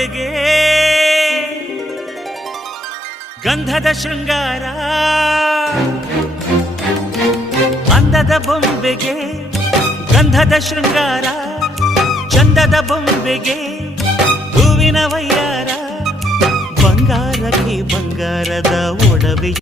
ಬೊಂಬೆಗೆ ಗಂಧದ ಶೃಂಗಾರ, ಅಂದದ ಬೊಂಬೆಗೆ ಗಂಧದ ಶೃಂಗಾರ, ಚಂದದ ಬೊಂಬೆಗೆ ಹೂವಿನ ವಯ್ಯಾರ, ಬಂಗಾರಕ್ಕೆ ಬಂಗಾರದ ಒಡವೆ.